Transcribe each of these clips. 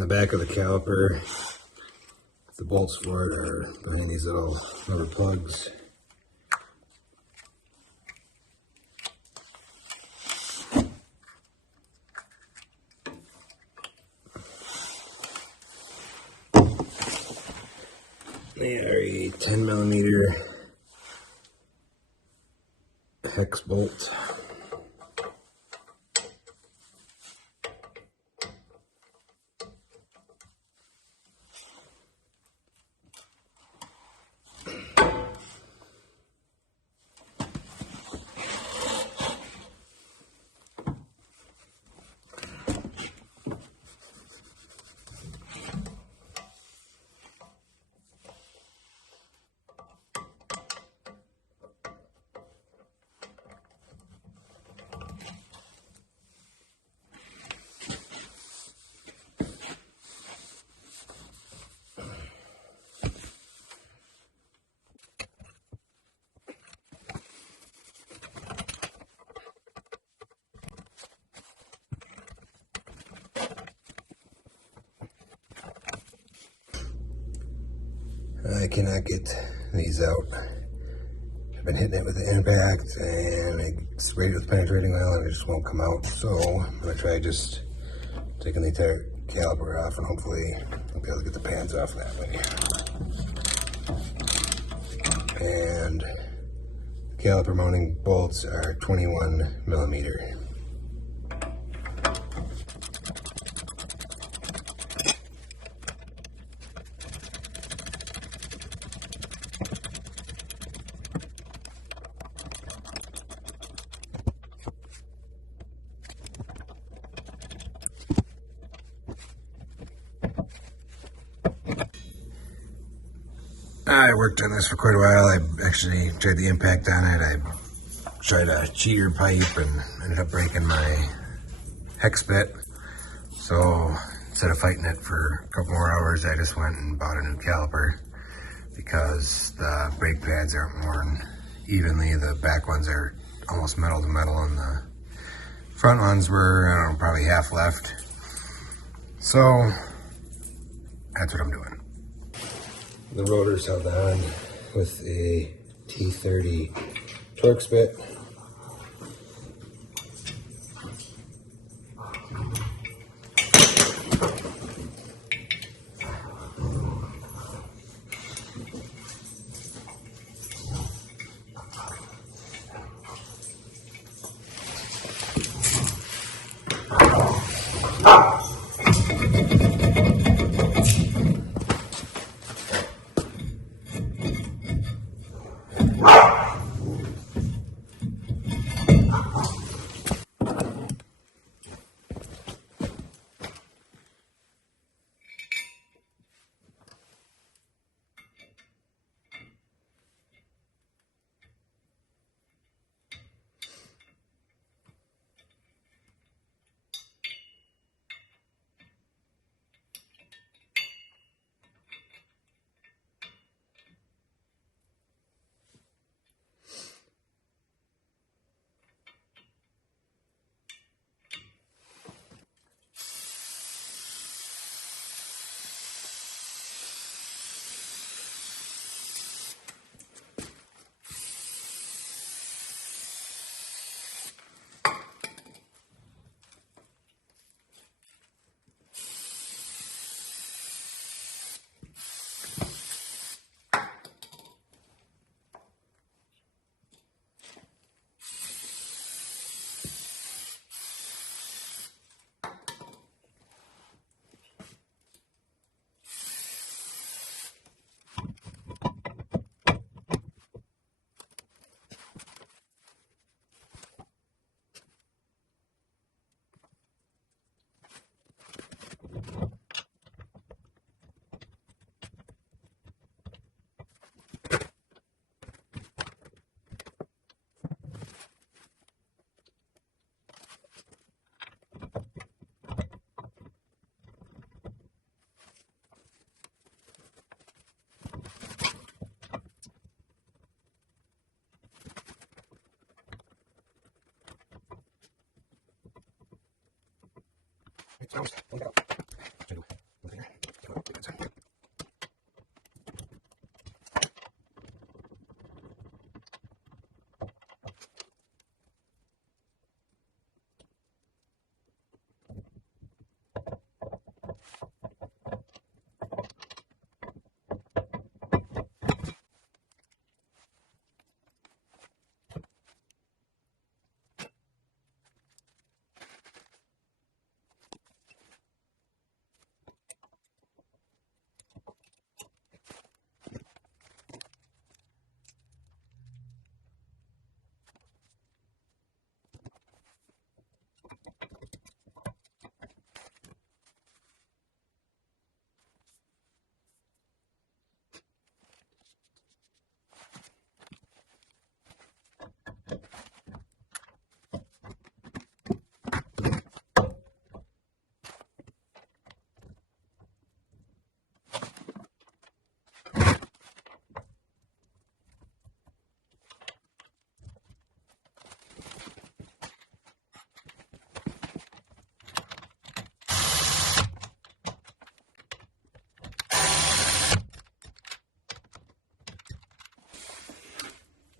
on the back of the caliper. The bolts for it are behind these little rubber plugs. They are a 10mm hex bolt. I cannot get these out. I've been hitting it with the impact and I sprayed it with penetrating oil and it just won't come out. So I'm going to try just taking the entire caliper off and hopefully I'll be able to get the pads off that way. And the caliper mounting bolts are 21mm. I worked on this for quite a while. I actually tried the impact on it. I tried a cheater pipe and ended up breaking my hex bit. So instead of fighting it for a couple more hours, I just went and bought a new caliper because the brake pads aren't worn evenly. The back ones are almost metal to metal and the front ones were, I don't know, probably half left. So that's what I'm doing. The rotors held on with a T30 Torx bit.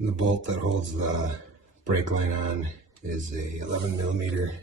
The bolt that holds the brake line on is a 11 millimeter.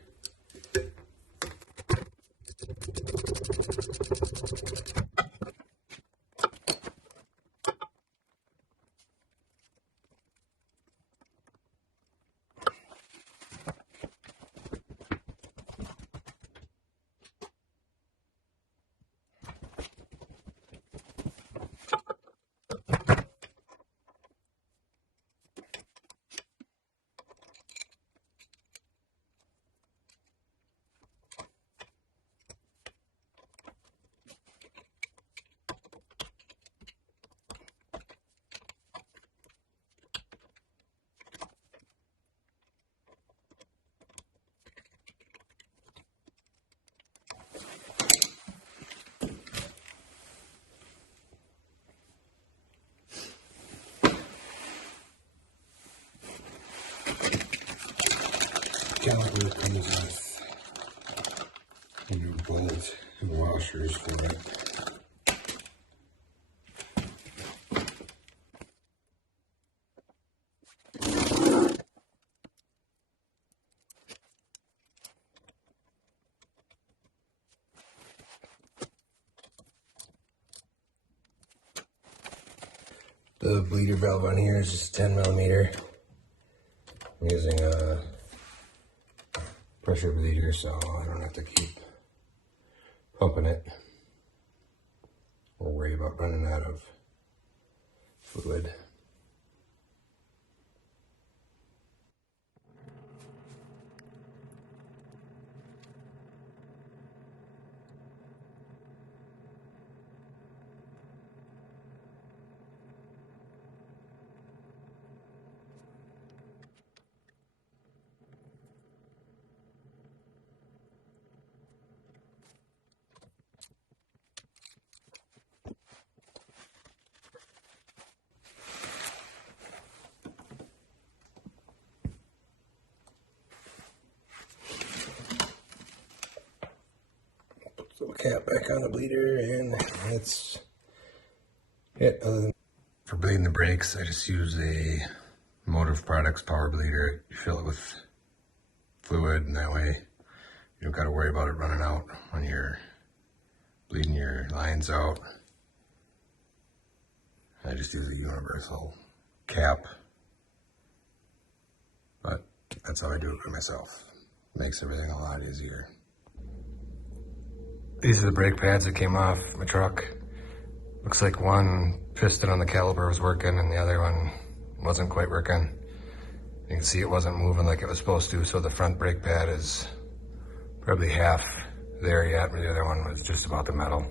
Caliper comes with a new bolt and washers for it. The bleeder valve on here is just 10 millimeter. I'm using a pressure bleeder, so I don't have to keep pumping it or worry about running out of fluid. Put the cap back on the bleeder, and that's it. For bleeding the brakes, I just use a Motive Products power bleeder. You fill it with fluid, and that way you don't got to worry about it running out when you're bleeding your lines out. I just use a universal cap, but that's how I do it for myself. Makes everything a lot easier. These are the brake pads that came off my truck. Looks like one piston on the caliper was working and the other one wasn't quite working. You can see it wasn't moving like it was supposed to, so the front brake pad is probably half there yet, but the other one was just about the metal.